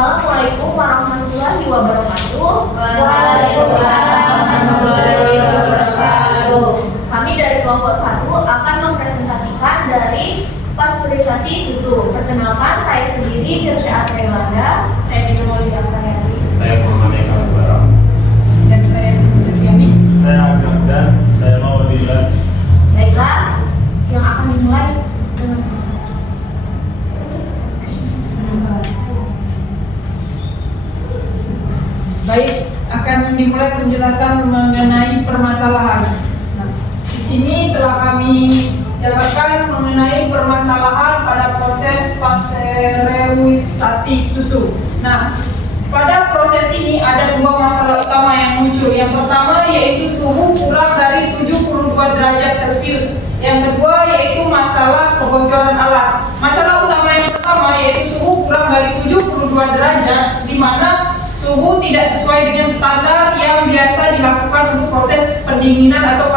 Assalamualaikum warahmatullahi wabarakatuh. Waalaikumsalam warahmatullahi wabarakatuh. Kami dari kelompok 1 akan mempresentasikan dari pasteurisasi susu. Perkenalkan, saya sendiri Dirja Atrewanda. Saya Dina Maulidia Antariani. Saya Muhammad Eka Barang. Dan saya Setiani. Saya Agam dan saya Mawadillah. Baiklah, yang akan dimulai dengan Baik, akan dimulai penjelasan mengenai permasalahan. Nah, di sini telah kami jabarkan mengenai permasalahan pada proses pasteurisasi susu. Nah, pada proses ini ada dua masalah utama yang muncul. Yang pertama yaitu suhu kurang dari 72 derajat Celcius. Yang kedua yaitu masalah kebocoran alat. Masalah utama yang pertama yaitu suhu kurang dari 72 derajat, di mana suhu tidak sesuai dengan standar yang biasa dilakukan untuk proses pendinginan atau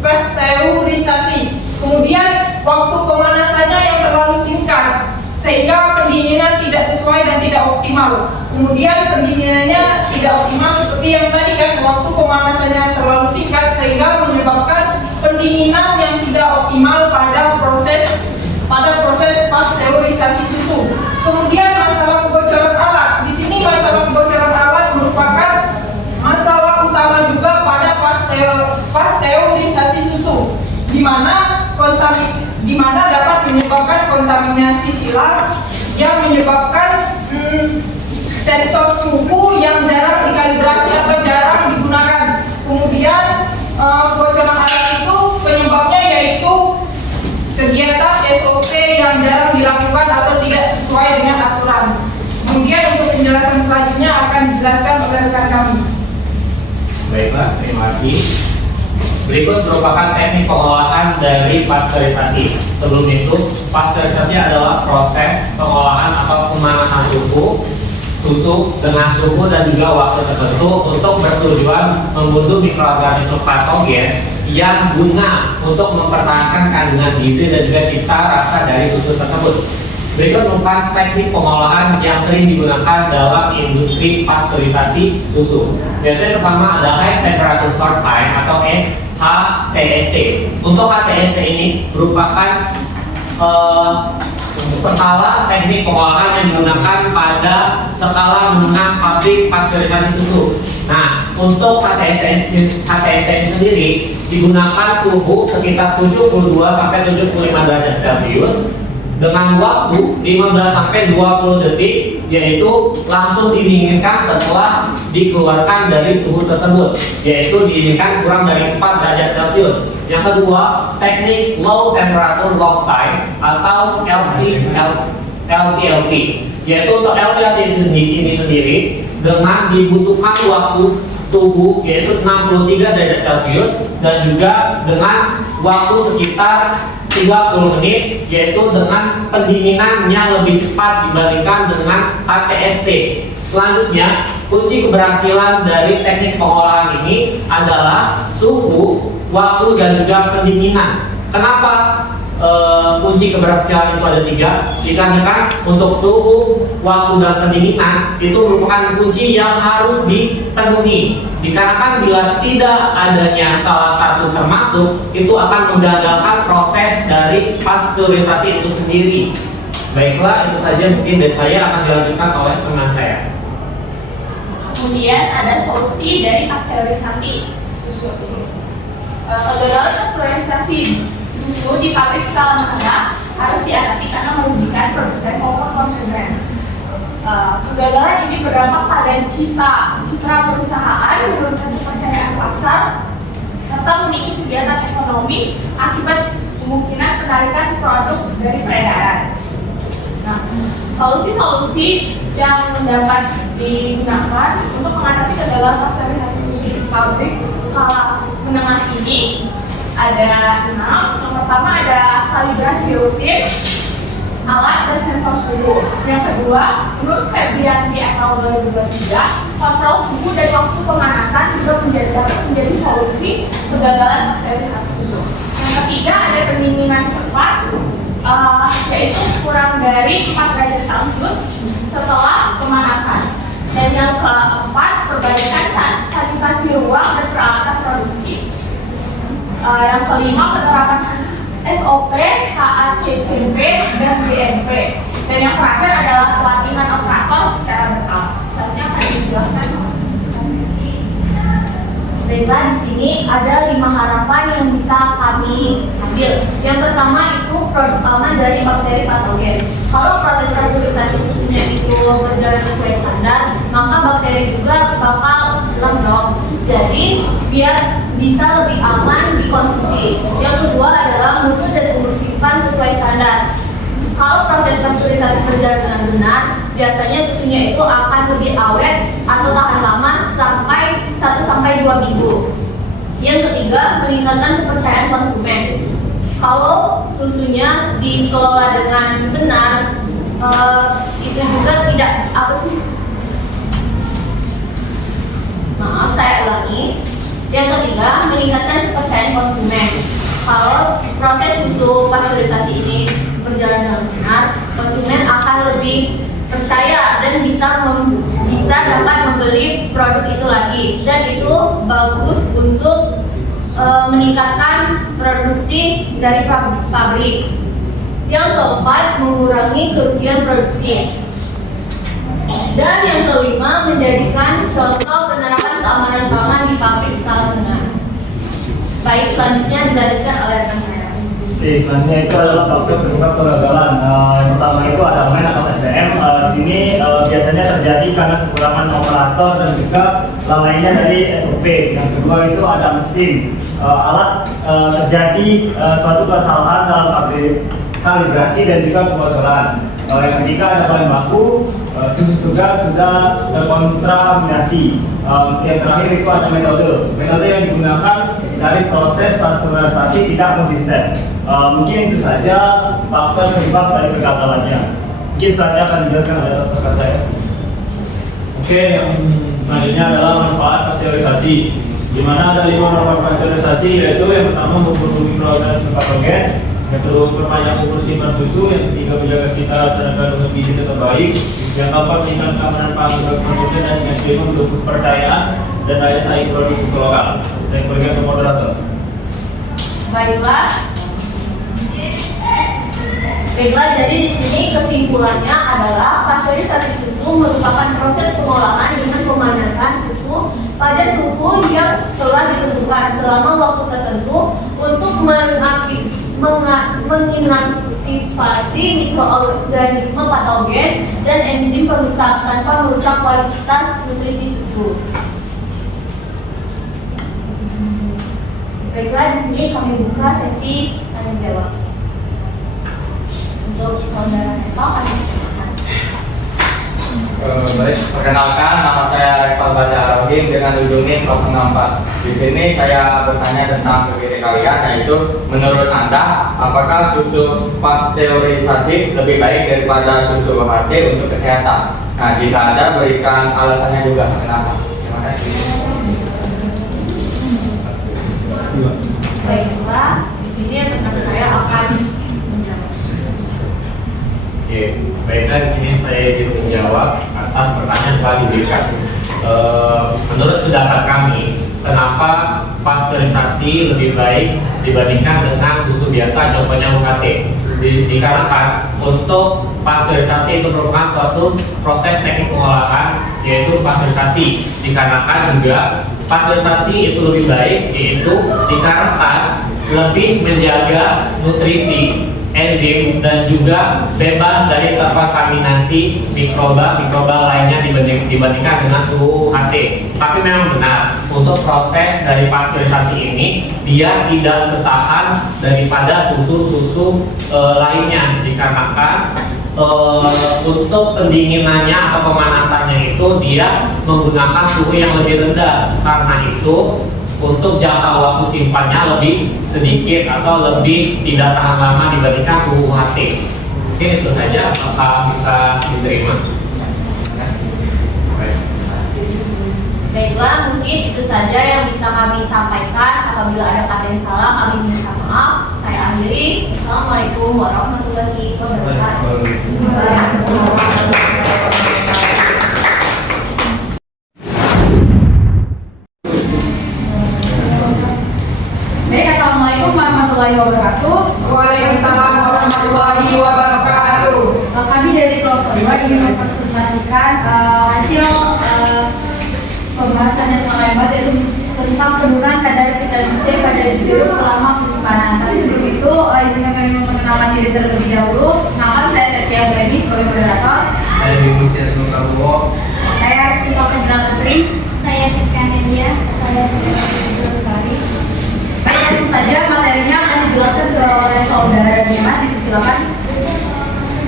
pasteurisasi. Kemudian waktu pemanasannya yang terlalu singkat sehingga pendinginan tidak sesuai dan tidak optimal. Kemudian pendinginannya tidak optimal seperti yang tadi kan, waktu pemanasannya terlalu singkat sehingga menyebabkan pendinginan yang tidak optimal pada proses pasteurisasi susu. Kemudian masalah kebocoran alat. Di sini masalah kebocoran alat merupakan masalah utama juga pada pasteurisasi susu, di mana dapat menyebabkan kontaminasi silang yang menyebabkan sensor suhu yang jarang dikalibrasi atau jarang digunakan. Kemudian kebocoran alat itu penyebabnya yaitu kegiatan SOP yang jarang dilakukan atau tidak sesuai dengan aturan. Kemudian untuk penjelasan selanjutnya akan dijelaskan oleh rekan kami. Baiklah, terima kasih. Berikut merupakan teknik pengolahan dari pasteurisasi. Sebelum itu, pasteurisasi adalah proses pengolahan atau pemanasan susu dengan suhu dan juga waktu tertentu untuk bertujuan membunuh mikroorganisme patogen yang guna untuk mempertahankan kandungan gizi dan juga cita rasa dari susu tersebut. Berikut merupakan teknik pengolahan yang sering digunakan dalam industri pasteurisasi susu. Yaitu yang pertama adalah High Temperature Sort Time atau HTST. Untuk HTST ini merupakan skala teknik pengolahan yang digunakan pada skala menengah pabrik pasteurisasi susu. Nah, untuk HTST ini sendiri digunakan suhu sekitar 72 sampai 75 derajat Celcius dengan waktu 15 sampai 20 detik, yaitu langsung didinginkan setelah dikeluarkan dari suhu tersebut, yaitu didinginkan kurang dari 4 derajat Celcius. Yang kedua, teknik low temperature long time atau LTLT, yaitu untuk LTLT ini sendiri dengan dibutuhkan waktu suhu yaitu 63 derajat Celcius dan juga dengan waktu sekitar 30 menit, yaitu dengan pendinginan yang lebih cepat dibandingkan dengan HTST. Selanjutnya, kunci keberhasilan dari teknik pengolahan ini adalah suhu, waktu, dan juga pendinginan. Kenapa kunci keberhasilan itu ada 3? Dikarenakan untuk suhu, waktu, dan pendinginan itu merupakan kunci yang harus dipenuhi. Dikarenakan bila tidak adanya salah satu termasuk, itu akan menggagalkan proses dari pasteurisasi itu sendiri. Baiklah, itu saja mungkin dari saya, akan dilanjutkan oleh teman saya. Kemudian ada solusi dari pasteurisasi susu. Kegagalan pasteurisasi susu di pabrik skala menengah harus diatasi karena merugikan produsen maupun konsumen. Kegagalan ini berdampak pada citra perusahaan, menurunkan kepercayaan pasar, serta memicu kegiatan ekonomi akibat kemungkinan penarikan produk dari peredaran. Nah, solusi-solusi yang dapat digunakan untuk mengatasi kegagalan pasteurisasi susu di pabrik skala menengah ini ada 6. Yang pertama ada kalibrasi rutin alat dan sensor suhu. Yang kedua, menurut Febrianti et al. 2023, kontrol suhu dan waktu pemanasan juga menjadi solusi kegagalan pasteurisasi susu. Yang ketiga ada pendinginan cepat, yaitu kurang dari 4 derajat Celcius setelah pemanasan pemanasan. Dan yang keempat, perbaikan sanitasi ruang dan peralatan produksi. Yang kelima, penerapan SOP, HACCP, dan BNP. Dan yang terakhir adalah pelatihan operator secara berkala. Selanjutnya akan dijelaskan. Baiklah, di sini ada 5 harapan yang bisa kami ambil. Yang pertama itu produk aman dari bakteri patogen. Kalau proses pasterisasi susunya itu berjalan sesuai standar, maka bakteri juga bakal rendong. Jadi biar bisa lebih aman dikonsumsi. Yang kedua adalah mutu dan kebersihan sesuai standar. Kalau proses pasteurisasi berjalan dengan benar, biasanya susunya itu akan lebih awet atau tahan lama sampai 1-2 minggu. Yang ketiga, meningkatkan kepercayaan konsumen. Kalau susunya dikelola dengan benar, itu juga tidak saya ulangi. Yang ketiga, meningkatkan kepercayaan konsumen. Kalau proses susu pasteurisasi ini berjalan dengan benar, konsumen akan lebih percaya dan bisa dapat membeli produk itu lagi, dan itu bagus untuk meningkatkan produksi dari pabrik. Yang keempat, mengurangi kerugian produksi. Dan yang kelima, menjadikan contoh penerapan keamanan di pabrik skala menengah. Baik, selanjutnya dilanjutkan oleh rekan saya. Selanjutnya itu adalah faktor penyebab kegagalan. Yang pertama itu ada main atau SDM. Di sini biasanya terjadi karena kekurangan operator dan juga lalainya dari SOP. Yang kedua itu ada mesin. Alat terjadi suatu kesalahan dalam kalibrasi dan juga kebocoran. Yang ketiga ada bahan baku, susu sudah terkontaminasi. Yang terakhir itu ada metode yang digunakan dari proses pasteurisasi tidak konsisten. Mungkin itu saja faktor penyebab dari kegagalannya. Mungkin selanjutnya akan dijelaskan oleh rekan saya. Oke, yang selanjutnya adalah manfaat pasteurisasi. Di mana ada 5 manfaat pasteurisasi, yaitu yang pertama memperbaiki mikroorganisme patogen, yang kedua memperpanjang umur simpan susu, yang ketiga menjaga cita rasa dan kandungan gizi tetap baik, yang keempat meningkatkan keamanan pangan bagi konsumen, dan yang kelima mendukung kepercayaan dan daya saing produk susu lokal. Saya berikan ke moderator. Baiklah, jadi di sini kesimpulannya adalah pasteurisasi susu merupakan proses pengolahan dengan pemanasan susu pada suhu yang telah ditentukan selama waktu tertentu untuk mengaktifasi mikroorganisme patogen dan enzim perusak tanpa merusak kualitas nutrisi susu. Baiklah, di sini kami buka sesi tanya jawab. Untuk saudara Reval, kami silakan. Baik, perkenalkan, nama saya Reval Baca Arogin dengan ujungnya 064. Di sini saya bertanya tentang PPT kalian, yaitu menurut Anda, apakah susu pasteurisasi lebih baik daripada susu UHT untuk kesehatan? Nah, jika ada, berikan alasannya juga. Kenapa? Terima kasih. Baiklah, di sini rekan saya akan menjawab. Oke, baiklah, di sini saya ingin menjawab atas pertanyaan yang telah diberikan. Menurut pendapat kami, kenapa pasteurisasi lebih baik dibandingkan dengan susu biasa, contohnya UHT? Dikarenakan untuk pasteurisasi itu merupakan suatu proses teknik pengolahan, yaitu pasteurisasi. Dikarenakan juga pasteurisasi itu lebih baik, yaitu dikarenakan lebih menjaga nutrisi, enzim, dan juga bebas dari terkontaminasi mikroba lainnya dibandingkan dengan suhu UHT. Tapi memang benar, untuk proses dari pasteurisasi ini dia tidak setahan daripada susu-susu lainnya, dikarenakan untuk pendinginannya atau pemanasannya itu dia menggunakan suhu yang lebih rendah. Karena itu untuk jangka waktu simpannya lebih sedikit atau lebih tidak tahan lama dibandingkan suhu UHT. Mungkin itu saja, apakah bisa diterima? Baiklah, mungkin itu saja yang bisa kami sampaikan. Apabila ada kata yang salah, kami minta maaf. Saya akhiri. Assalamualaikum warahmatullahi wabarakatuh. jeruk selama penyimpanan. Tapi sebelum itu, izinkan kami memperkenalkan diri terlebih dahulu. Nama saya Setia Brady sebagai moderator. Saya Bimus Tiasno Prabowo. Saya Rizky Sofendra Putri. Saya Rizka Media. Saya Sekali. Baik, langsung saja materinya akan dijelaskan oleh saudara Dimas. Silakan.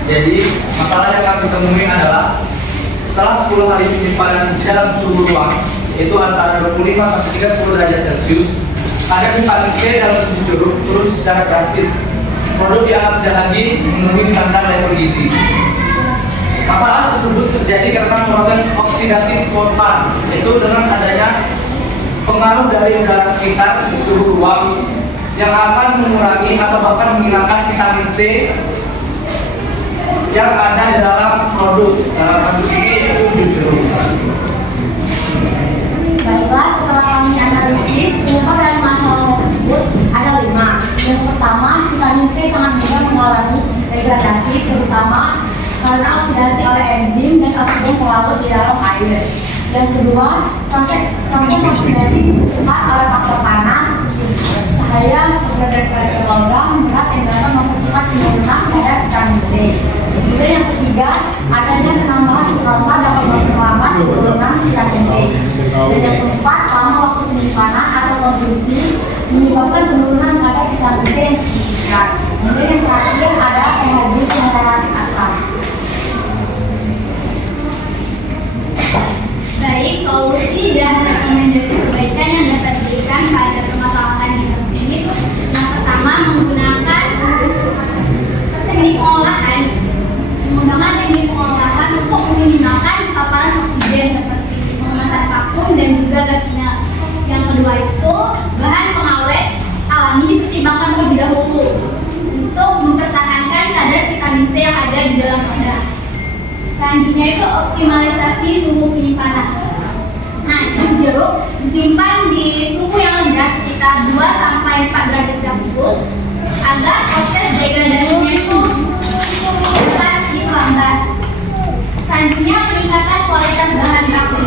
Jadi masalah yang akan ditemui adalah setelah 10 hari penyimpanan di dalam suhu ruang yaitu antara 25 sampai 30 derajat Celcius, kadar vitamin C dalam jus jeruk turun secara drastis. Produk dianggap tidak lagi memenuhi standar level gizi. Masalah tersebut terjadi karena proses oksidasi spontan, yaitu dengan adanya pengaruh dari udara sekitar di suhu ruang yang akan mengurangi atau bahkan menghilangkan vitamin C yang ada di dalam produk. Dalam kasus ini yaitu jus jeruk. Baiklah, setelah kami analisis penyebab dan masalah tersebut ada 5. Yang pertama, vitamin C sangat mudah mengalami degradasi, terutama karena oksidasi oleh enzim dan oksigen melarut di dalam air. Yang kedua, proses oksidasi dipercepat oleh faktor panas seperti cahaya, keberadaan logam, berat yang dapat mempercepat penurunan kadar vitamin C. Kemudian yang ketiga, adanya penambahan glukosa dapat memperlambat penurunan vitamin C. Dan yang keempat, lama waktu penyimpanan atau konsumsi menyebabkan penurunan kadar vitamin C yang signifikan. Kemudian yang terakhir ada pH jus yang relatif asam. Baik, solusi dan rekomendasi perbaikan yang dapat diberikan pada permasalahan di kasus ini. Yang pertama, menggunakan teknik pengolahan. Menggunakan teknik pengolahan untuk meminimalkan paparan oksigen seperti pengemasan vakum dan juga gas inap. Yang kedua itu, bahan pengawet alami dipertimbangkan terlebih dahulu untuk mempertahankan kadar vitamin C yang ada di dalam produk. Selanjutnya itu optimalisasi suhu penyimpanan. Nah, jus jeruk disimpan di suhu yang rendah sekitar 2 sampai 4 derajat Celcius agar proses degradasinya itu dapat diperlambat. Selanjutnya peningkatan kualitas bahan baku.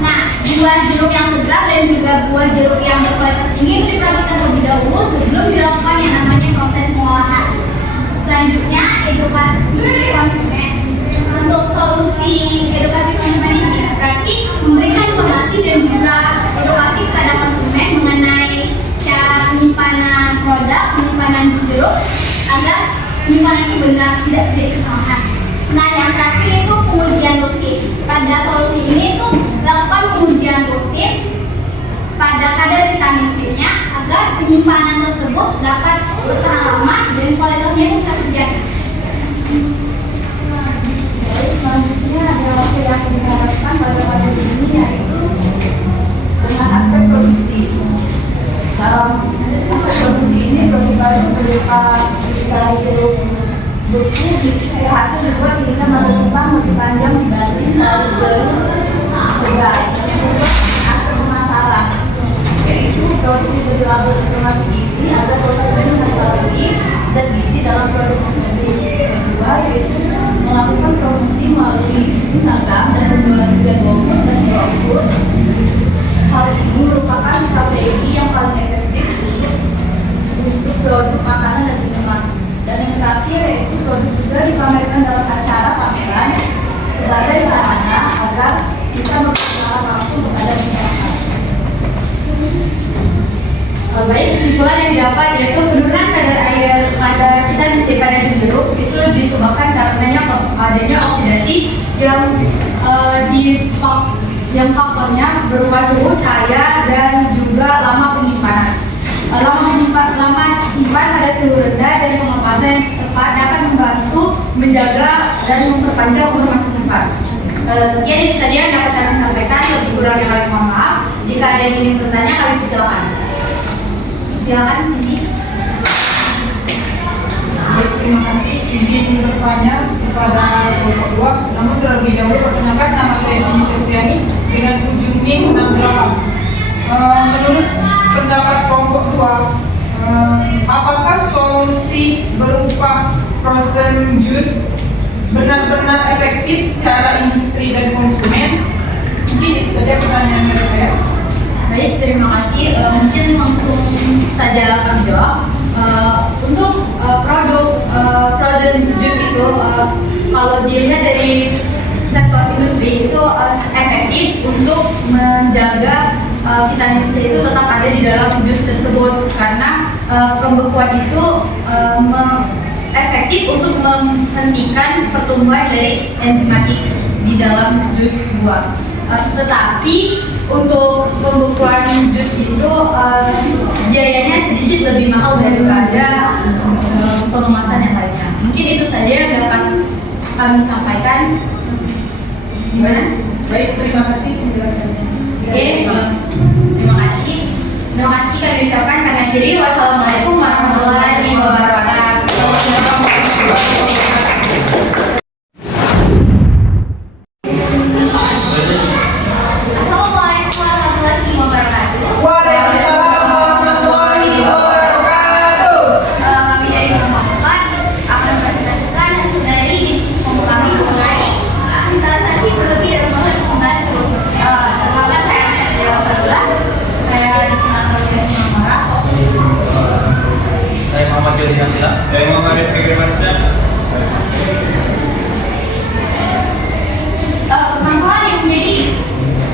Nah, buah jeruk yang segar dan juga buah jeruk yang berkualitas tinggi itu diperhatikan terlebih dahulu sebelum dilakukan yang namanya proses pengolahan. Selanjutnya, edukasi konsumen. Untuk solusi edukasi konsumen ini berarti memberikan informasi dan juga edukasi kepada konsumen mengenai cara penyimpanan produk, penyimpanan jeruk agar penyimpanan itu benar, tidak terjadi kesalahan. Nah, yang terakhir itu pengujian rutin. Pada solusi ini itu lakukan pengujian rutin pada kadar vitamin C-nya agar penyimpanan tersebut dapat bertahan lama dan kualitasnya itu tetap terjaga. Selanjutnya ada waktu yang diharapkan pada kasus ini yaitu dengan aspek produksi. Dalam aspek produksi ini berupa jeruk beku hasil juga kita melakukan masih panjang dibanding selalu jeruk segar. Aspek pemasaran yaitu produk itu dilakukan gizi agar konsumen mengetahui zat gizi dalam produk tersebut. Kedua yaitu melakukan promosi melalui Instagram dan penjualan via GoFood dan GoFood. Hal ini merupakan strategi yang paling efektif untuk produk makanan dan minuman. Dan yang terakhir yaitu produk juga dipamerkan dalam acara pameran sebagai sarana agar bisa memperkenalkan langsung kepada masyarakat. Baik, kesimpulan yang didapat yaitu penurunan kadar air pada vitamin C pada jus jeruk itu disebabkan karenanya adanya oksidasi yang faktornya berupa suhu, cahaya, dan juga lama penyimpanan. Lama simpan pada suhu rendah dan pengepasan yang tepat dapat membantu menjaga dan memperpanjang umur masa simpan. Sekian itu saja yang dapat kami sampaikan. Lebih kurangnya kami mohon maaf. Jika ada yang ingin bertanya, kami persilakan. Silakan sini. Baik, terima kasih. Izin bertanya kepada kelompok kedua. Namun terlebih dahulu perkenalkan, nama saya Sini Septiani dengan ujung NIM 68. Menurut pendapat kelompok kedua, apakah solusi berupa frozen juice benar-benar efektif secara industri dan konsumen? Mungkin itu saja pertanyaan dari saya. Baik, terima kasih. Mungkin langsung saja kami jawab. Untuk produk frozen juice itu, kalau dilihat dari sektor industri itu efektif untuk menjaga vitamin C itu tetap ada di dalam jus tersebut, karena pembekuan itu efektif untuk menghentikan pertumbuhan dari enzimatik di dalam jus buah. Tetapi untuk pembekuan jus itu biayanya sedikit lebih mahal daripada pengemasan yang lainnya. Mungkin itu saja yang dapat kami sampaikan. Gimana? Baik, terima kasih penjelasannya. Oke, terima kasih. Terima kasih kami ucapkan kami akhiri. Wassalamualaikum warahmatullahi wabarakatuh. Assalamualaikum warahmatullahi wabarakatuh. Waalaikumsalam warahmatullahi wabarakatuh. Kami dari Bapak akan mempresentasikan hasil dari kami mengenai instalasi berlebih dan proses pembantu. Perkenalkan saya Dewa Fadila. Saya dikenal oleh Mara. Saya Muhammad Jody Nasila. Saya Muhammad Rifki Firmansyah. Permasalahan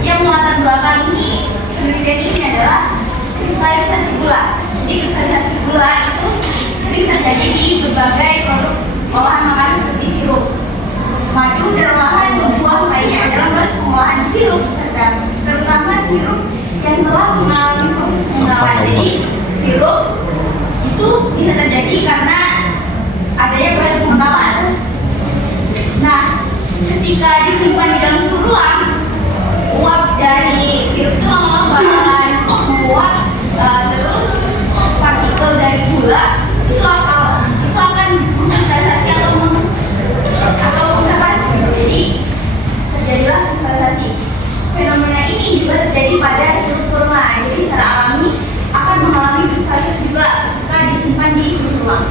yang melatar belakangi penelitian ini adalah kristalisasi gula. Jadi kristalisasi gula itu sering terjadi di berbagai produk olahan makanan seperti sirup, madu, dan olahan buah lainnya dalam proses pengolahan sirup, terutama sirup yang telah mengalami proses pengolahan. Jadi sirup itu bisa terjadi karena adanya proses pengolahan. Nah, ketika disimpan di dalam suhu ruang, uap dari sirup itu lama-lama bakalan menguap, terus partikel dari gula itu akan mengkristalisasi atau konservasi. Jadi terjadilah kristalisasi. Fenomena ini juga terjadi pada sirup kurma. Jadi secara alami akan mengalami kristalisasi juga ketika disimpan di suhu ruang.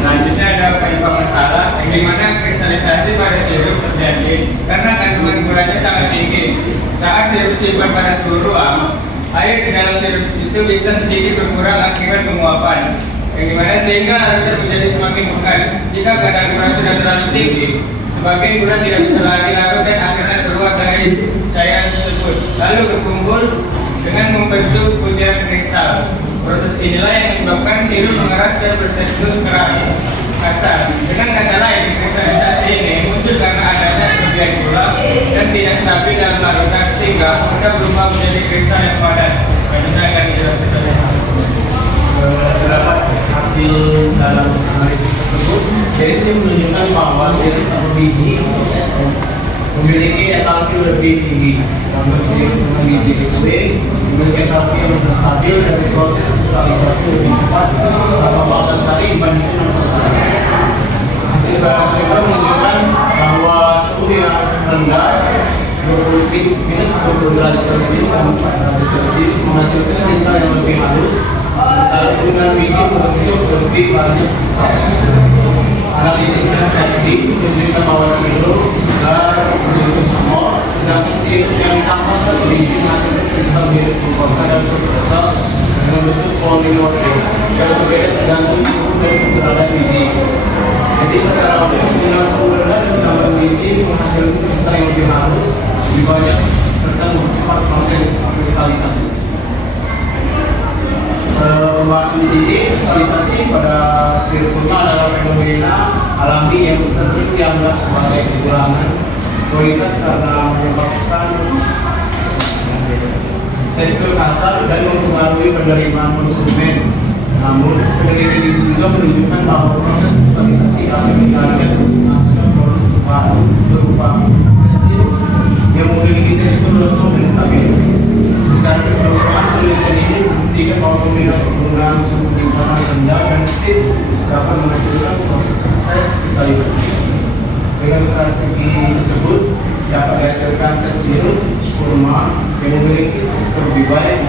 Selanjutnya ada penyebab masalah yang dimana kristalisasi pada sirup terjadi karena kandungan gulanya sangat tinggi. Saat sirup simpan pada suhu ruang, air di dalam sirup itu bisa sedikit berkurang akibat penguapan, yang dimana sehingga air menjadi semakin pekat. Jika kadar gula sudah terlalu tinggi, sebagian gula tidak bisa lagi larut dan akhirnya keluar dari cairan tersebut, lalu berkumpul dengan membentuk butiran kristal. Proses inilah yang menyebabkan sirup mengeras dan bertekstur keras kasar. Dengan kata lain, kristalisasi ini muncul karena adanya kelebihan gula dan tidak stabil dalam larutan sehingga mudah berubah menjadi kristal yang padat. Selanjutnya akan dijelaskan. Terdapat hasil dalam analisis tersebut, jadi ini menunjukkan bahwa sirup atau biji memiliki entalpi lebih tinggi. Namun sirup dengan biji SV memiliki entalpi yang lebih stabil dan proses kristalisasi lebih cepat selama 14 hari dibandingkan 16 hari. Hasil barang kita menunjukkan bahwa suhu yang rendah 20 derajat Celcius dan 4 derajat Celcius menghasilkan kristal yang lebih halus, lalu dengan biji membentuk lebih banyak kristal. Analisis yang tadi menunjukkan bahwa sirup segar menjadi semol, sedangkan sirup yang dicampur biji menghasilkan kristal mirip glukosa dan fruktosa dengan bentuk polinortik yang berbeda tergantung suhu dan keberadaan biji. Jadi secara umum dengan suhu rendah dan penambahan biji menghasilkan kristal yang lebih halus, lebih banyak serta mempercepat proses kristalisasi. Pembahasan di sini kristalisasi pada sirup kurma adalah fenomena alami yang sering dianggap sebagai kekurangan kualitas karena menyebabkan tekstur kasar dan mempengaruhi penerimaan konsumen. Namun penelitian itu juga menunjukkan bahwa proses kristalisasi dapat dikalikan menghasilkan produk berupa sirup yang memiliki tekstur lentur dan stabil. Secara keseluruhan penelitian ini membuktikan bahwa kombinasi penggunaan suhu lingkaran rendah dan sirup dapat menghasilkan proses kristalisasi. Dengan strategi tersebut dapat dihasilkan set sirup kurma yang memiliki tekstur lebih baik,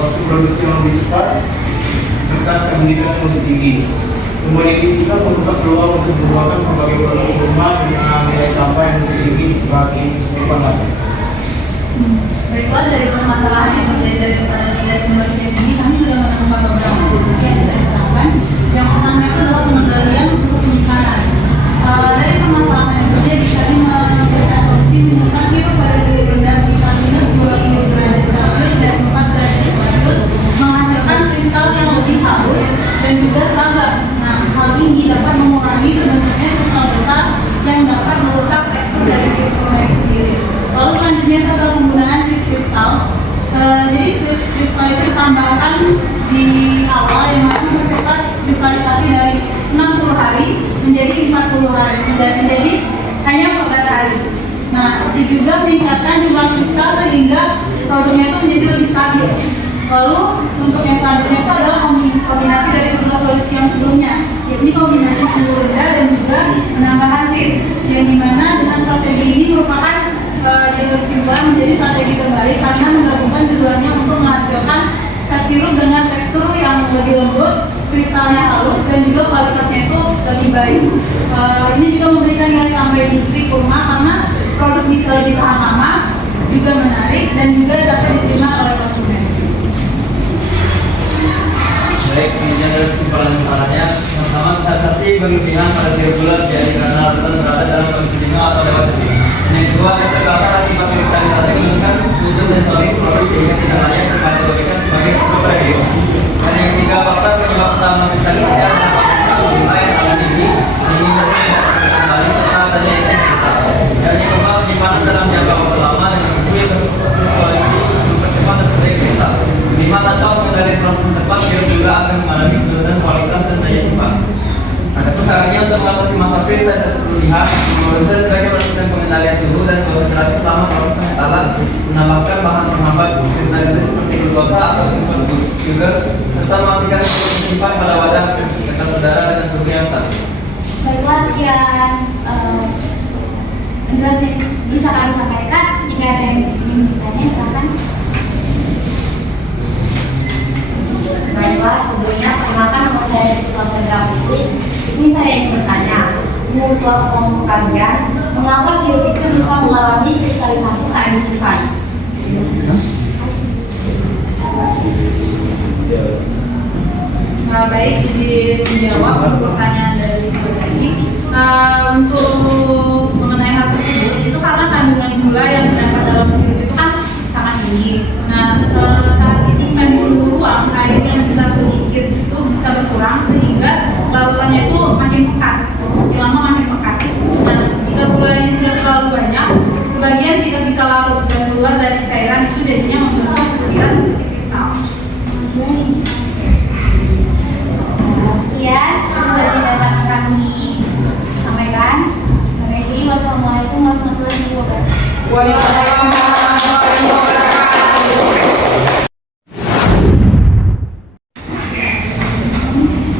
waktu produksi yang lebih cepat, serta stabilitas yang lebih tinggi. Kemudian ini juga membuka peluang untuk membuatkan berbagai produk kurma dengan nilai tambah yang lebih tinggi bagi konsumen. Baiklah, dari permasalahan yang terjadi dari penelitian ini, kami sudah menemukan beberapa solusi yang bisa diterapkan. Yang pertama itu adalah pengendalian suhu penyimpanan. Dari permasalahan yang terjadi, kami memberikan solusi menyimpan sirup pada suhu rendah sekitar minus 20 derajat Celcius dan 4 derajat Celcius, menghasilkan kristal yang lebih halus dan juga seragam. Nah, hal ini dapat mengurangi terbentuknya kristal besar yang dapat merusak tekstur dari sirup itu sendiri. Lalu selanjutnya itu adalah penggunaan seed kristal. Jadi seed kristal itu ditambahkan di awal yang mana mempercepat kristalisasi dari 60 hari menjadi 40 hari dan menjadi hanya 14 hari. Nah, seed juga meningkatkan jumlah kristal sehingga produknya itu menjadi lebih stabil. Lalu untuk yang selanjutnya itu adalah kombinasi dari kedua solusi yang sebelumnya, yakni kombinasi suhu rendah dan juga penambahan seed, yang dimana dengan strategi ini merupakan kesimpulan menjadi strategi terbaik karena menggabungkan keduanya untuk menghasilkan set sirup dengan tekstur yang lebih lembut, kristalnya halus dan juga kualitasnya itu lebih baik. Ini juga memberikan nilai tambah industri kurma karena produk bisa lebih tahan lama, juga menarik dan juga dapat diterima oleh konsumen. Baik, kemudian dari kesimpulan masalahnya, pertama bisa saksi berlebihan pada sirup gula jadi karena rentan terada dalam kondisi dingin atau lewat dingin. Yang kedua, keterkasar akibat kristalisasi menunjukkan butuh sensorik produk sehingga tidak layak dikategorikan sebagai suhu premium. Dan yang ketiga, faktor penyebab utama kristalisasi adalah mulai alam tinggi, dingin kembali serta adanya intensitas. Dan yang keempat, penyimpanan dalam jangka waktu lama dengan kecil berkoalisi mempercepat terjadi kristal. Lima, atau mengendali proses tepat sirup juga akan mengalami penurunan kualitas dan daya simpan. Ada caranya untuk mengatasi masa kristalisasi berlebihan, proses sebagai melakukan pengendalian suhu dan konsentrasi selama proses pengentalan, menambahkan bahan penghambat kristalisasi seperti glukosa atau infant sugar, serta memastikan suhu disimpan pada wadah dekat udara dengan suhu yang stabil. Baiklah, sekian penjelasan yang bisa kami sampaikan. Jika ada yang ingin bertanya, silakan. Baiklah, sebelumnya perkenalkan nama saya Sastra Putri. Di sini saya ingin bertanya, menurut kelompok kalian, mengapa sirup itu bisa mengalami kristalisasi saat disimpan? Baik, izin menjawab pertanyaan dari saudara ini. Untuk mengenai hal tersebut, itu karena kandungan gula yang terdapat dalam sirup itu kan sangat tinggi. Nah, saat disimpan di suhu ruang, air yang bisa sedikit itu bisa berkurang sehingga larutannya itu makin pekat, makin lama makin pekat. Nah, jika gula ini sudah terlalu banyak, sebagian tidak bisa larut dan keluar dari cairan itu jadinya membentuk butiran seperti kristal. Sekian sudah dapat kami sampaikan. Sampai sini, wassalamualaikum warahmatullahi wabarakatuh. Waalaikumsalam warahmatullahi wabarakatuh.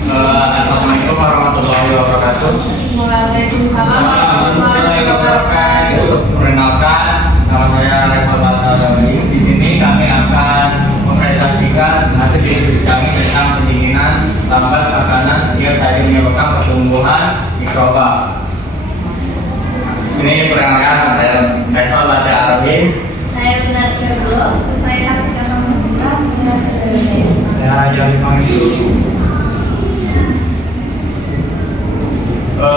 Assalamualaikum warahmatullahi wabarakatuh. Waalaikumsalam warahmatullahi wabarakatuh. Perkenalkan, nama saya Rekal Batadami. Di sini kami akan mempresentasikan hasil diskusi kami tentang pendinginan lambat makanan sehingga tadi menyebabkan pertumbuhan mikroba. Di sini perkenalkan, saya Rekal Batadami. Saya benar dulu. Saya saksikan sama Saya Raja Limang itu.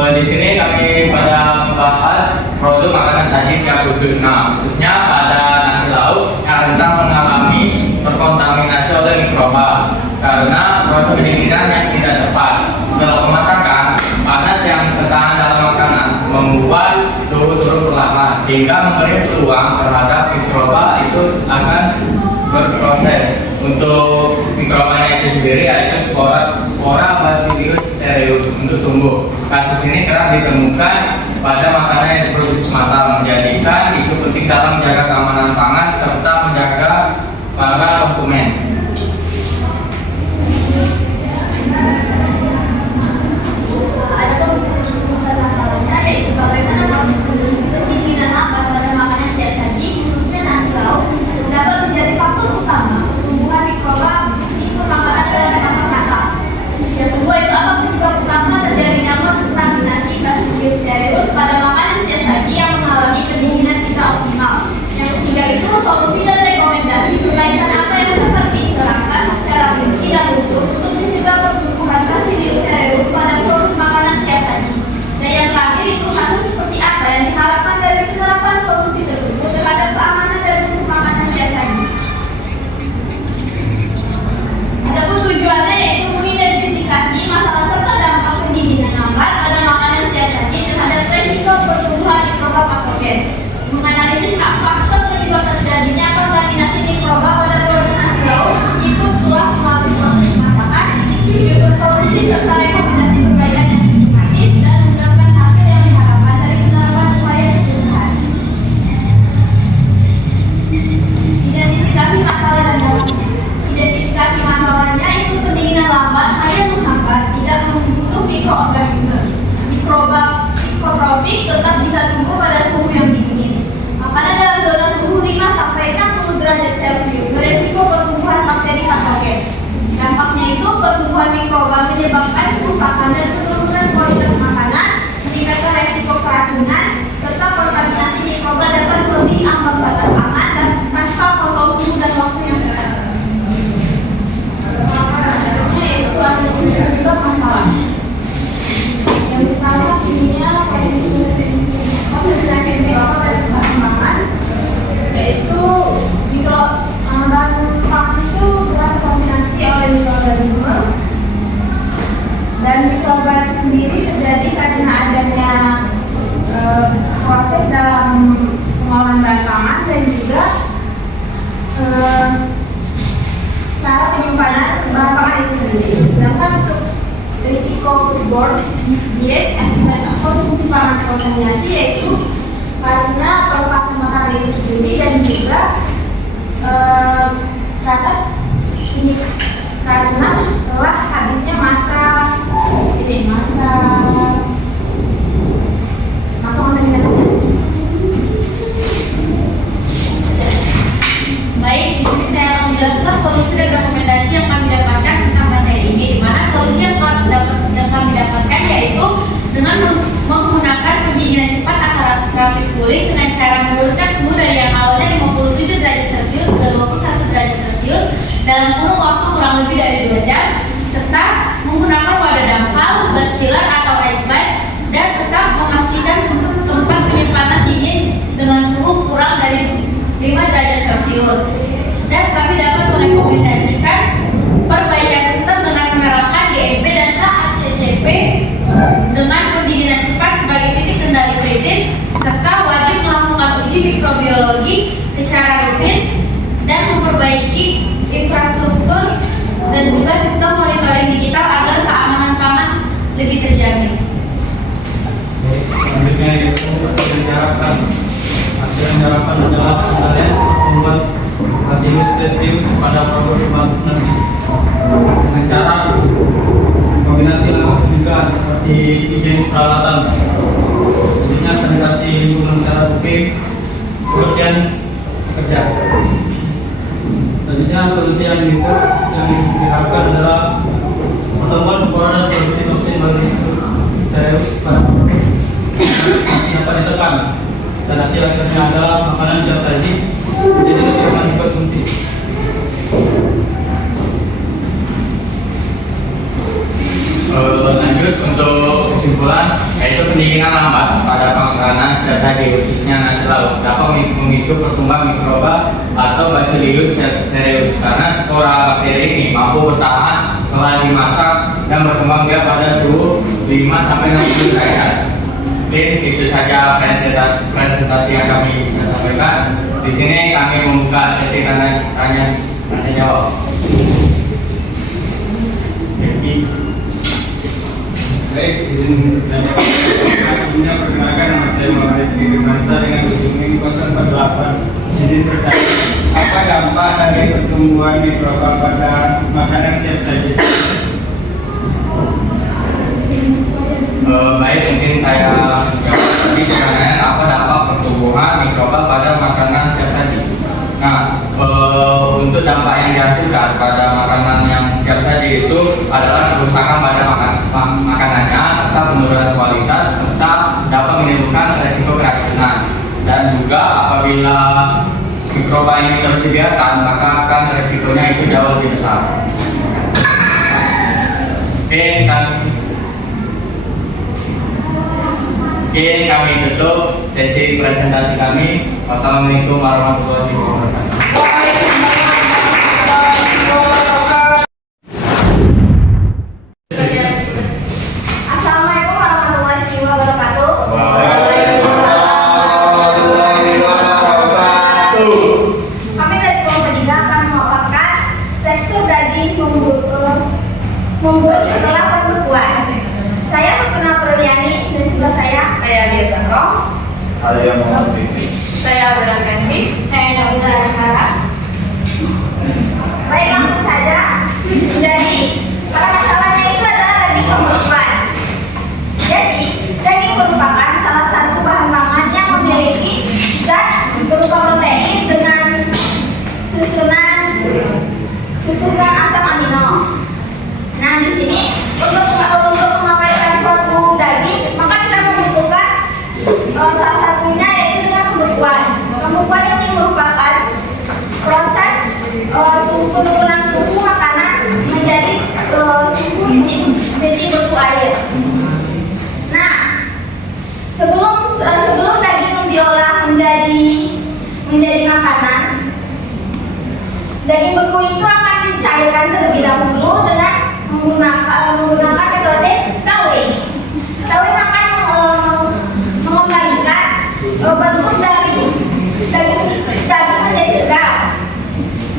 Di sini kami pada membahas produk makanan saji siap khusus. Nah, khususnya pada nasi lauk yang rentan mengalami terkontaminasi oleh mikroba karena proses pendinginan yang tidak tepat. Setelah pemasakan, panas yang tertahan dalam makanan membuat suhu turun perlahan sehingga memberi peluang terhadap mikroba itu akan berproses. Untuk mikrobanya itu sendiri yaitu spora Bacillus cereus untuk tumbuh. Kasus ini kerap ditemukan pada makanan yang diproduksi massal, menjadikan isu penting dalam menjaga keamanan pangan serta menjaga para konsumen. Ada masalahnya, yaitu bagaimana proses pendinginan lambat pada makanan siap saji, khususnya nasi lauk, dapat menjadi faktor utama pertumbuhan mikroba meskipun makanan dalam kata-kata. Yang kedua itu apa penyebab utama terjadinya kontaminasi Bacillus cereus pada makanan siap saji yang mengalami pendinginan tidak optimal. Yang ketiga itu kerusakan dan penurunan kualitas makanan, meningkatkan resiko keracunan, serta kontaminasi mikroba dapat melebihi ambang batas aman dan tanpa kontrol suhu dan waktu yang tepat. Yaitu ada juga masalah. Yang pertama intinya prediksi kontaminasi mikroba dari bahan makan, yaitu bahan pangan itu terkontaminasi oleh mikroorganisme, dan mikroba itu sendiri terjadi karena adanya proses dalam pengolahan bahan pangan dan juga cara penyimpanan bahan pangan itu sendiri. Sedangkan untuk risiko foodborne disease akibat konsumsi pangan terkontaminasi yaitu karena pelepasan makanan itu sendiri dan juga karena telah habisnya masa kontaminasinya. Baik, di sini saya akan menjelaskan solusi dan rekomendasi yang kami dapatkan tentang materi ini. Di mana solusi yang kami dapatkan yaitu dengan menggunakan pendinginan cepat atau rapid cooling dengan cara menurunkan suhu dari yang awalnya 57 derajat Celcius ke 21 derajat Celcius dalam kurun waktu kurang lebih dari 2 jam, serta menggunakan wadah dangkal, gas chiller atau ice bag, dan tetap memastikan tempat penyimpanan dingin dengan suhu kurang dari 5 derajat Celcius. Dan kami dapat merekomendasikan perbaikan sistem dengan menerapkan GMP dan HACCP dengan pendinginan cepat sebagai titik kendali kritis, serta wajib melakukan uji mikrobiologi secara rutin dan memperbaiki infrastruktur dan juga sistem monitoring digital agar keamanan pangan lebih terjamin. Selanjutnya yaitu hasil harapan. Hasil harapan adalah kalian membuat hasil pada produk berbasis nasi dengan cara kombinasi lakukan juga seperti higienis peralatan, tentunya sanitasi lingkungan secara rutin, kebersihan kerja. Selanjutnya solusi yang diharapkan adalah pertemuan spora dan produksi toksin bagi serius pada produk masih dapat ditekan, dan hasil akhirnya adalah makanan siap saji jadi lebih aman dikonsumsi. Lanjut untuk kesimpulan, yaitu pendinginan lambat pada makanan siap saji khususnya nasi lauk dapat memicu pertumbuhan mikroba atau Bacillus cereus karena spora bakteri ini mampu bertahan setelah dimasak dan berkembang biak pada suhu 5-60 derajat. Mungkin itu saja presentasi yang kami sampaikan. Di sini kami membuka sesi tanya jawab. Baik, izin bertanya. Perkenalkan, nama saya Muhammad Firmansa dengan ujung 048. Izin bertanya, apa dampak dari pertumbuhan mikroba pada makanan siap saji? Baik, mungkin saya jawab tadi pertanyaan apa dampak pertumbuhan mikroba pada makanan siap saji. Nah, untuk dampak yang dihasilkan pada makanan yang siap saji itu adalah kerusakan pada makanannya serta penurunan kualitas serta dapat menimbulkan resiko keracunan, dan juga apabila mikroba ini terus dibiarkan maka akan resikonya itu jauh lebih besar. Oke, kami tutup sesi presentasi kami. Wassalamualaikum warahmatullahi wabarakatuh. Assalamualaikum warahmatullahi wabarakatuh. Kami dari kelompok 3 akan memaparkan tekstur daging membul setelah pembekuan. Saya Fortuna Priliani dan sebelah saya Dia Zahro, Saya Muhammad Fikri. Saya Bulan Kandi. saya Nabila Rahara. Baik, langsung saja. Jadi, pada masalahnya itu adalah daging pembekuan. Jadi, daging merupakan salah satu bahan pangan yang memiliki zat berupa protein dengan susunan asam amino. Nah, di sini untuk dihasilkan terlebih dahulu dengan menggunakan metode tawing. Tawing akan mengembalikan bentuk dari daging menjadi segar.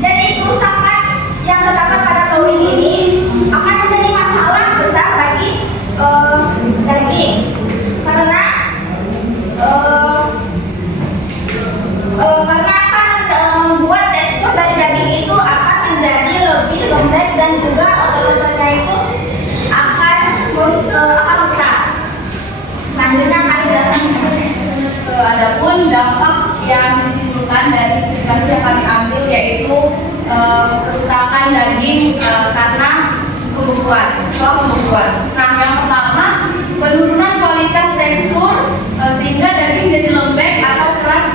Jadi kerusakan yang terdapat pada tawing ini akan menjadi masalah besar bagi daging karena akan membuat tekstur dari daging itu akan menjadi lebih lembek dan juga otot-ototnya itu akan rusak. Selanjutnya akan dijelaskan berikutnya. Adapun dampak yang ditimbulkan dari studi kasus yang kami ambil yaitu kerusakan daging karena pembekuan, setelah pembekuan. Nah, yang pertama penurunan kualitas tekstur sehingga daging jadi lembek atau keras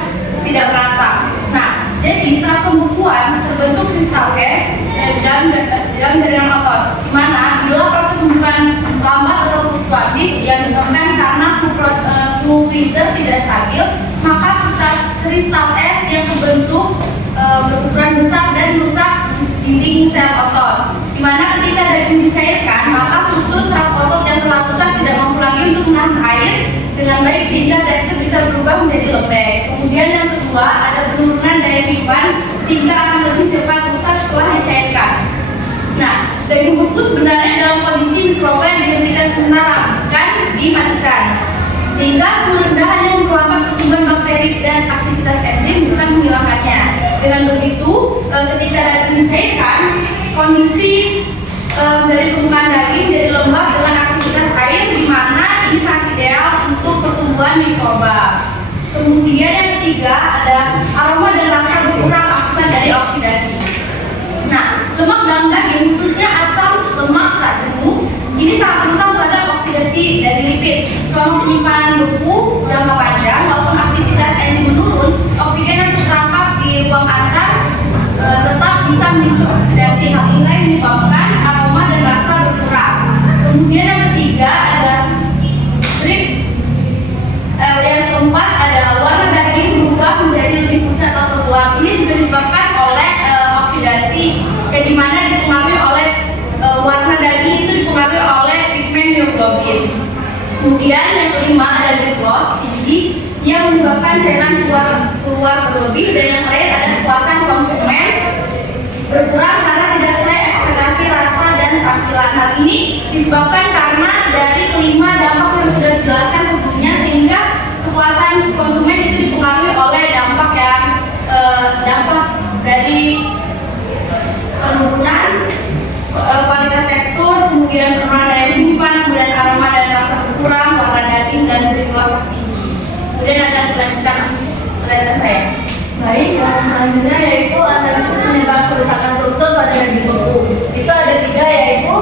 tidak merata. Nah, jadi saat pembekuan terbentuk kristal es dalam jaringan otot. Di mana bila proses pembukaan lambat atau fluktuatif yang disebabkan karena suhu freezer tidak stabil, maka kristal es yang terbentuk berukuran besar dan merusak dinding sel otot. Di mana ketika daging dicairkan, maka struktur saraf otot yang telah rusak tidak mampu lagi untuk menahan air dengan baik sehingga tekstur bisa berubah menjadi lembek. Kemudian yang kedua ada penurunan daya simpan sehingga akan lebih cepat rusak setelah dicairkan. Nah, daging beku sebenarnya dalam kondisi mikroba yang dihentikan sementara, bukan dimatikan. Sehingga suhu rendah hanya memperlambat pertumbuhan bakteri dan aktivitas enzim, bukan menghilangkannya. Dengan begitu, ketika daging dicairkan, kondisi dari permukaan daging jadi lembab dengan aktivitas air, di mana ini sangat ideal untuk pertumbuhan mikroba. Kemudian yang ketiga ada aroma dan rasa berkurang akibat dari oksidasi. Nah, lemak dalam daging khususnya asam lemak tak jenuh ini sangat rentan terhadap oksidasi dari lipid. Selama penyimpanan beku jangka panjang maupun aktivitas enzim menurun, oksigen yang terperangkap di ruang antar tetap bisa memicu oksidasi. Hal ini menyebabkan aroma dan rasa berkurang. Kemudian yang ketiga ada yang keempat ada warna daging berubah menjadi lebih pucat atau terbelah. Ini juga disebabkan oleh oksidasi, yang dimana dipengaruhi oleh warna daging itu dipengaruhi oleh pigmen mioglobin. Kemudian yang kelima ada glukos tinggi yang menyebabkan cairan keluar berlebih, dan yang terakhir ada kepuasan konsumen berkurang karena tidak sesuai ekspektasi rasa dan tampilan. Hal ini disebabkan karena dari kelima dampak yang sudah dijelaskan sebelumnya, sehingga kepuasan konsumen itu dipengaruhi oleh dampak dari penurunan kualitas tekstur, kemudian penurunan daya simpan, kemudian aroma dan rasa berkurang, warna daging dan berglukosa tinggi. Kemudian akan dilanjutkan penelitian saya. Baik, yang selanjutnya yaitu analisis penyebab kerusakan struktur pada daging beku. Itu ada 3, yaitu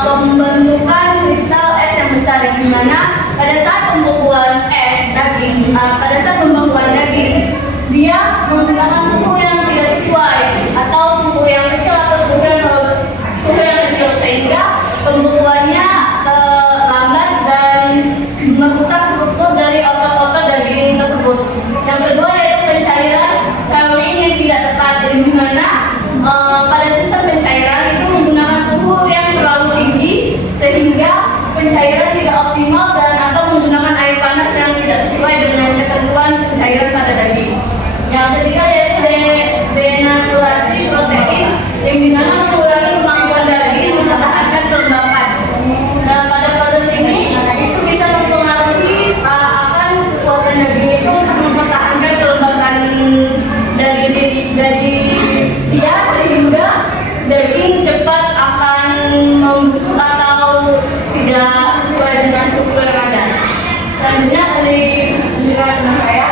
pembentukan kristal es yang besar, yang dimana pada saat pembekuan daging dia menggunakan suhu yang tidak sesuai atau suhu yang kecil atau suhu yang kecil, sehingga pembekuannya lambat dan merusak struktur dari otot-otot daging tersebut. Yang kedua yaitu pencairan tawing yang tidak tepat, di mana pada sistem pencairan itu menggunakan suhu yang terlalu tinggi sehingga pencairan tidak optimal dan atau menggunakan air panas yang tidak sesuai dengan ketentuan pencairan pada daging. Yang ketiga yaitu denaturasi protein, yang dimana mengurangi kemampuan daging mempertahankan kelembapan. Dan pada proses ini itu bisa mempengaruhi akan kekuatan daging itu untuk mempertahankan kelembapan dari dia, sehingga daging cepat akan membusuk atau tidak sesuai dengan struktur yang ada. Selanjutnya dari penjelasan saya.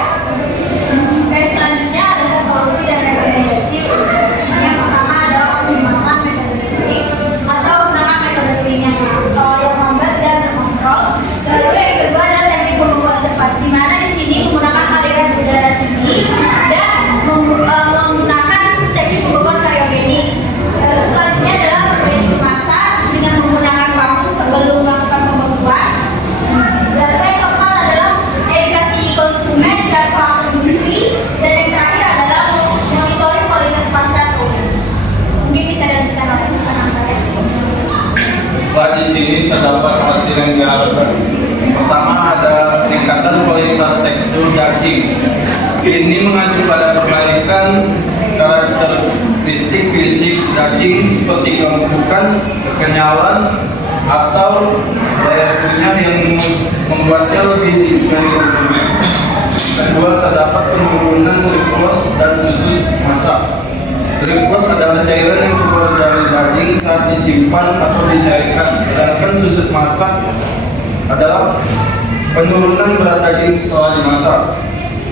Selanjutnya ada Pertama ada peningkatan kualitas tekstur daging. Ini mengacu pada perbaikan karakteristik fisik daging seperti kelembupan, kekenyalan, atau daya renyah yang membuatnya lebih disukai konsumen. Kedua, terdapat penurunan glikose dan susu masak. Glikose adalah cairan yang keluar dari daging saat disimpan atau dicairkan, sedangkan susu masak adalah penurunan berat daging setelah dimasak.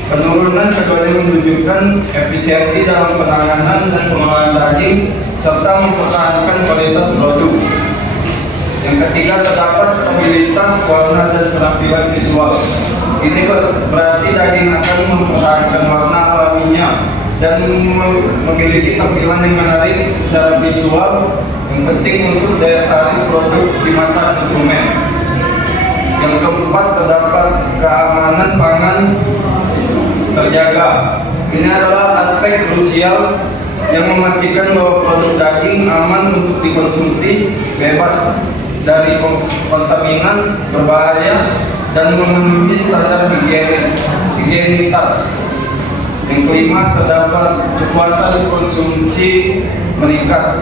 Penurunan keduanya menunjukkan efisiensi dalam penanganan dan pengolahan daging serta mempertahankan kualitas produk. Yang ketiga, terdapat stabilitas warna dan penampilan visual. Ini berarti daging akan mempertahankan warna alaminya dan memiliki tampilan yang menarik secara visual, yang penting untuk daya tarik produk di mata konsumen. Yang keempat, terdapat keamanan pangan terjaga. Ini adalah aspek krusial yang memastikan bahwa produk daging aman untuk dikonsumsi, bebas dari kontaminan berbahaya, dan memenuhi standar higienitas. Yang kelima, terdapat kepuasan konsumsi meningkat.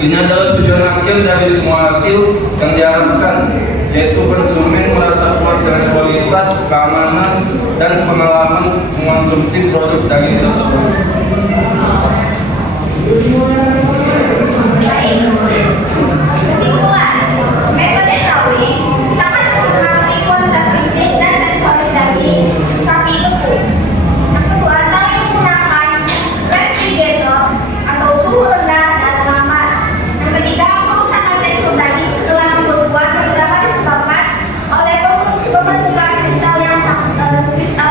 Ini adalah tujuan akhir dari semua hasil yang diharapkan, yaitu konsumen merasa puas dengan kualitas, keamanan, dan pengalaman mengonsumsi produk daging tersebut. Kesimpulan, metode drawing sangat mempengaruhi kualitas fisik dan sensorik daging sapi beku. Yang kedua, kami menggunakan refrigerator atau suhu rendah dan lambat. Yang ketiga, kerusakan tekstur daging setelah membuat dapat disebabkan oleh pembentukan kristal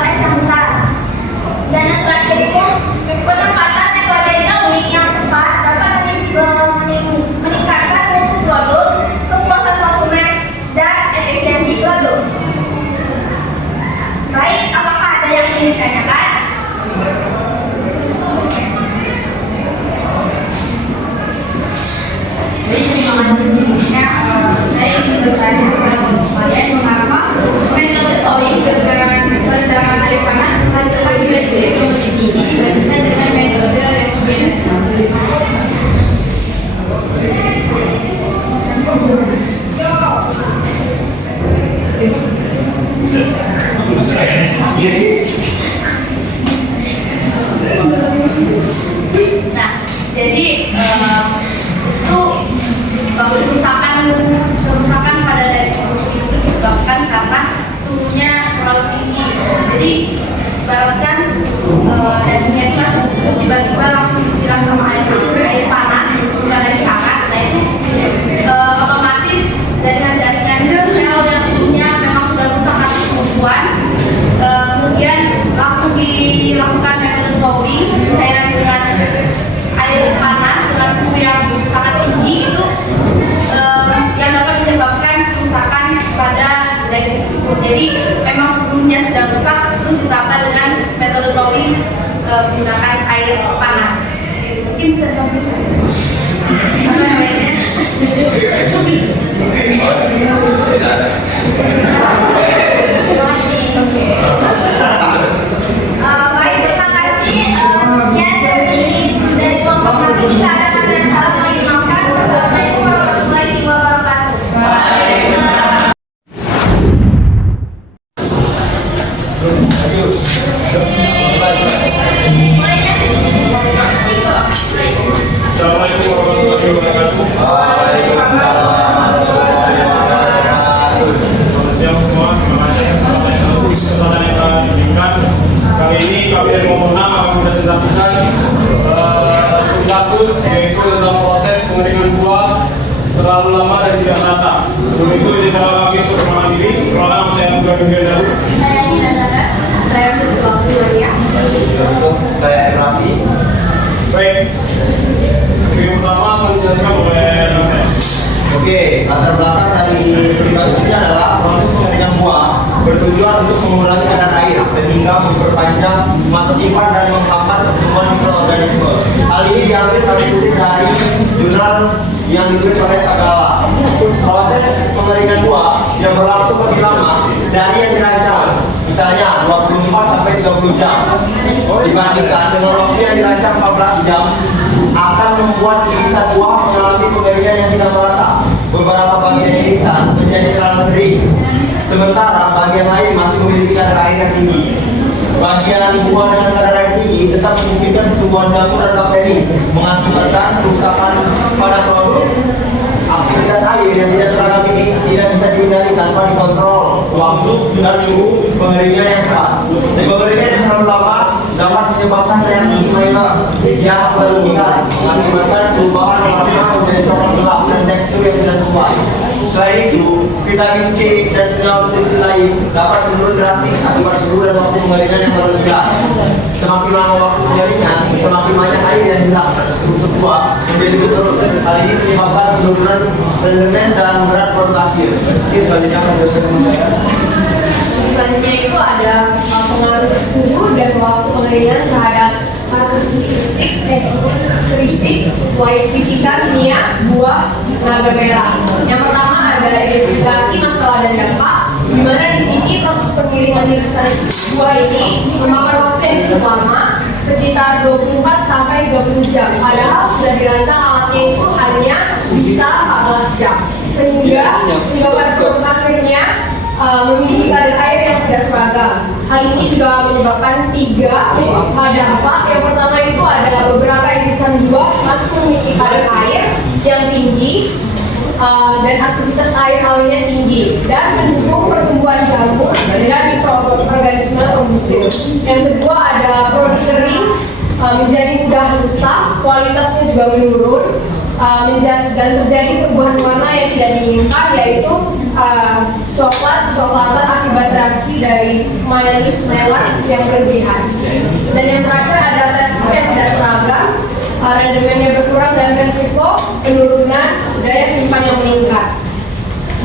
es yang besar. Dan yang terakhir itu, penempatan metode drawing yang tepat dapat meningkatkan mutu produk, kepuasan konsumen, dan efisiensi produk. Baik, apakah ada yang ingin ditanyakan? Jadi terima kasih sebelumnya. Saya ingin bertanya kepada kalian mengapa metode drawing dengan perendaman air panas menghasilkan nilai yang lebih tinggi dibandingkan dengan metode Nah, jadi itu kerusakan pada daging beku itu disebabkan karena suhunya terlalu tinggi. Jadi ibaratkan dagingnya itu masih beku, tiba-tiba langsung disiram sama air panas, bukan lagi hangat. Nah itu otomatis jaringan-jaringan sel yang sebelumnya memang sudah rusak karena pembukuan, kemudian langsung dilakukan metode drawing cairan dengan air panas dengan suhu yang sangat tinggi itu yang dapat menyebabkan kerusakan pada daging tersebut. Jadi memang sebelumnya sudah rusak terus ditambah dengan metode drawing menggunakan air panas. Mungkin bisa ditampilkan apa lainnya? Oke. Baik, terima kasih. Sekian dari kelompok kami. Jika ada kata yang salah mohon dimaafkan. Wassalamualaikum warahmatullahi wabarakatuh. Assalamualaikum warahmatullahi wabarakatuh. Selamat siang semua. Terima kasih atas kesempatan yang telah diberikan. Kali ini kami dari Komponas akan mempresentasikan studi kasus yaitu tentang proses pengeringan buah terlalu lama dan tidak merata. Sebelum itu izin kami untuk perkenalan diri. Perkenalkan saya Abdul Ghazali. Saya Nina Zara. Saya Priscilla Siwaria. Saya Rafi. Baik. Yang pertama akan dijelaskan oleh Dr. Oke, latar belakang dari studi kasus ini adalah proses pengeringan buah bertujuan untuk mengurangi kadar air sehingga memperpanjang masa simpan dan menghambat pertumbuhan mikroorganisme. Hal ini diambil kami kutip dari jurnal yang ditulis oleh Sagala. Proses pengeringan buah yang berlangsung lebih lama dari yang dirancang, misalnya 24 sampai 30 jam, dibandingkan dengan waktu yang dirancang 14 jam, akan membuat irisan buah mengalami pengeringan yang tidak merata. Beberapa bagian irisan menjadi terlalu kering, sementara bagian lain masih memiliki kadar air yang tinggi. Bagian buah dengan kadar air tinggi tetap memungkinkan pertumbuhan jamur dan bakteri, mengakibatkan kerusakan pada produk. Aktivitas air yang tidak seragam ini tidak bisa dihindari tanpa dikontrol waktu dan suhu pengeringan yang keras. Dan pengeringan yang terlalu lama dapat menyebabkan reaksi minor yang berlebihan, mengakibatkan perubahan warna menjadi coklat gelap dan tekstur yang tidak sesuai. Selain itu, vitamin C dan senyawa nutrisi lain dapat menurun drastis akibat suhu dan waktu pengeringan yang berlebihan. Semakin lama waktu pengeringan, semakin banyak air yang hilang untuk buah menjadi berterus. Hal ini menyebabkan penurunan rendemen dan berat produk akhir. Oke, selanjutnya akan bersama saya. Selanjutnya itu ada pengaruh suhu dan waktu pengeringan terhadap karakteristik fisika kimia buah naga merah. Yang pertama ada identifikasi masalah dan dampak, di mana di sini proses pengeringan irisan buah ini memakan waktu yang cukup lama, sekitar 24 sampai 30 jam. Padahal sudah dirancang alatnya itu hanya bisa 14 jam, sehingga menyebabkan produk akhirnya memiliki kadar air yang tidak seragam. Hal ini juga menyebabkan 3 dampak. Yang pertama itu ada beberapa irisan buah masih memiliki kadar air yang tinggi dan aktivitas air awalnya tinggi dan mendukung pertumbuhan jamur dan mikroorganisme pembusuk. Yang kedua ada produk kering menjadi mudah rusak, kualitasnya juga menurun, dan terjadi perubahan warna yang tidak diinginkan, yaitu coklat-coklatan akibat reaksi dari melat yang berlebihan. Dan yang terakhir ada tekstur yang tidak seragam, rendemennya berkurang dan resiko penurunan daya simpan yang meningkat.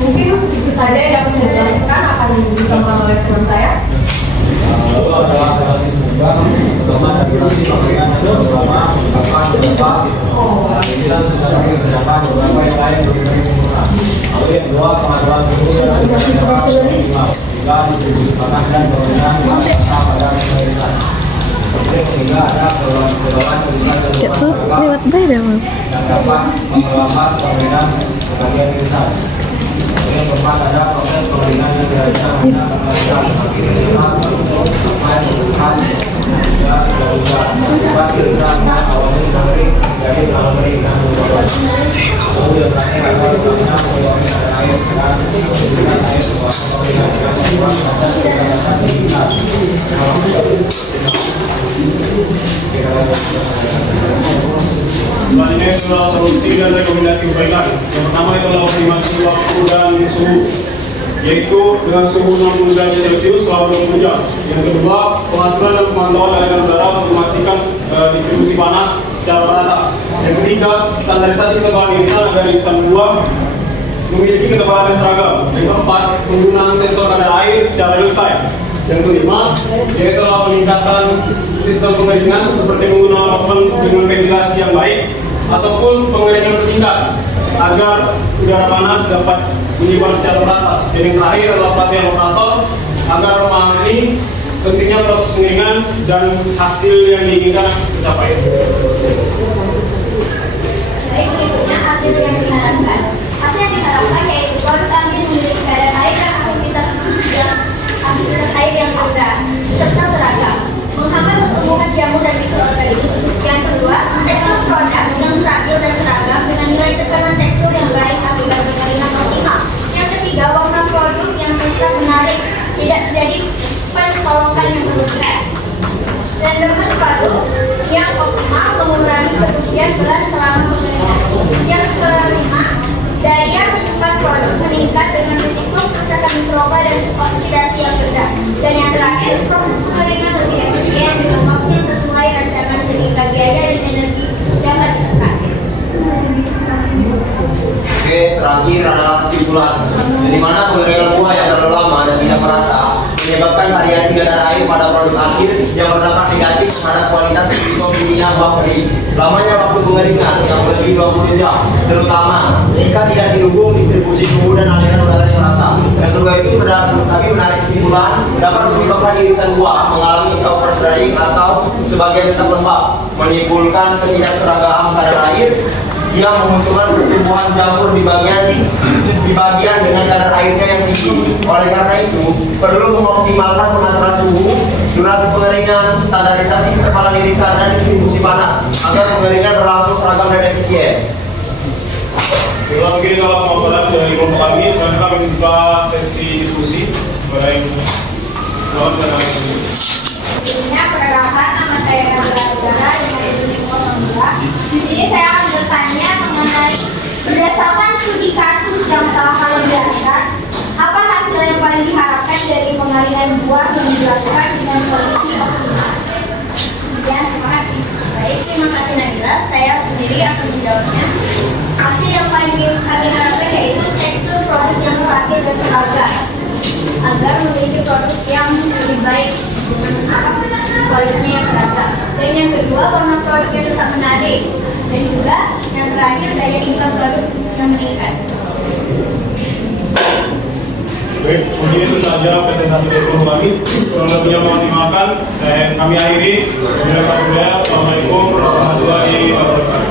Mungkin itu saja yang dapat saya jelaskan, akan dicontohkan oleh teman saya. Lalu adalah relasi semoga pertama regulasi pengeringan dan beberapa mengungkapkan beberapa irisan sedang terdapat beberapa yang lain berdiri sempurna. Lalu yang kedua pengaduan suhu dan beberapa optimal juga distribusi panas dan pengeringan yang serta pada pengirisan. Sehingga ada perubahan irisan dan beberapa yang dapat memperlambat pengeringan bagian irisan. Yang keempat ada proses pengeringan yang dirancang hanya pengirisan maksimal untuk sampai kebutuhan dan juga akibat irisan awalnya mengering jadi terlalu kering dan berubah. Lalu yang terakhir adalah utama pengurangan kadar air dengan penggunaan air berwarna pengeringan yang membuat proses pengeringan diingat. Selanjutnya itu adalah solusi dan rekomendasi perbaikan. Yang pertama itu adalah optimasi waktu dan suhu, yaitu dengan suhu 60 derajat Celcius selama 20 jam. Yang kedua, pengaturan dan pemantauan aliran udara untuk memastikan distribusi panas secara merata. Yang ketiga, standarisasi ketebalan irisan agar irisan buah memiliki ketebalan yang seragam. Yang keempat, penggunaan sensor kadar air secara real time. Yang kelima, yaitu peningkatan sistem pengeringan seperti menggunakan oven dengan ventilasi yang baik ataupun pengeringan bertingkat agar udara panas dapat menyebar secara merata. Dan yang terakhir adalah pelatihan operator agar memahami pentingnya proses pengeringan dan hasil yang diinginkan tercapai. Baik, berikutnya hasil yang disarankan. Hasil yang diharapkan yaitu produk angin memiliki kadar air dan aktivitas air yang rendah serta seragam, menghambat pertumbuhan jamur dan mikroorganisme. Yang kedua, tekstur produk yang stabil dan seragam dengan nilai tekanan tekstur yang baik akibat pengeringan optimal. Yang ketiga, warna produk yang tetap menarik, tidak terjadi pencolokan yang berlebihan. Rendemen produk yang optimal mengurangi kerugian berat selama pengeringan. Yang kelima, daya simpan produk meningkat dengan risiko kerusakan mikroba dan oksidasi yang rendah. Dan yang terakhir, proses pengeringan lebih efisien dengan waktu yang sesuai rancangan sehingga biaya dan energi dapat ditekan. Oke, terakhir adalah kesimpulan. Di mana pengeringan buah yang terlalu lama dan tidak merata menyebabkan variasi kadar air pada produk akhir yang berdampak negatif terhadap kualitas risiko minyak buah kering. Lamanya waktu pengeringan yang lebih 20 jam, terutama jika tidak didukung distribusi suhu dan aliran udara yang merata. Yang kedua itu kami menarik kesimpulan dapat menyebabkan irisan buah mengalami overdrying atau sebagian tetap lembab, menimbulkan ketidakseragaman kadar air yang memunculkan pertumbuhan jamur di bagian dengan kadar airnya yang tinggi. Oleh karena itu, perlu mengoptimalkan pengaturan suhu, durasi pengeringan, standarisasi ketebalan irisan dan distribusi panas agar pengeringan berlangsung seragam dan efisien. Kalau begini kalau pemaparan dari kelompok kami, selanjutnya kami buka sesi diskusi mengenai Sebelumnya perkenalkan, nama saya Nabila Azhara dengan Unit 02. Di sini saya akan bertanya mengenai berdasarkan studi kasus yang telah kalian jelaskan, apa hasil yang paling diharapkan dari pengalihan buah yang dilakukan dengan kondisi optimal? Sekian, terima kasih. Baik, terima kasih Nabila. Saya sendiri akan menjawabnya. Hasil yang paling kami harapkan yaitu tekstur produk yang stabil dan seragam agar memiliki produk yang lebih baik dengan kualitasnya yang seragam. Dan yang kedua, warna produknya tetap menarik. Dan juga yang terakhir, daya iklan produk yang meningkat. Baik, mungkin itu saja presentasi dari kelompok kami. Kurang lebihnya mohon dimaafkan. Kami akhiri. Assalamualaikum warahmatullahi wabarakatuh.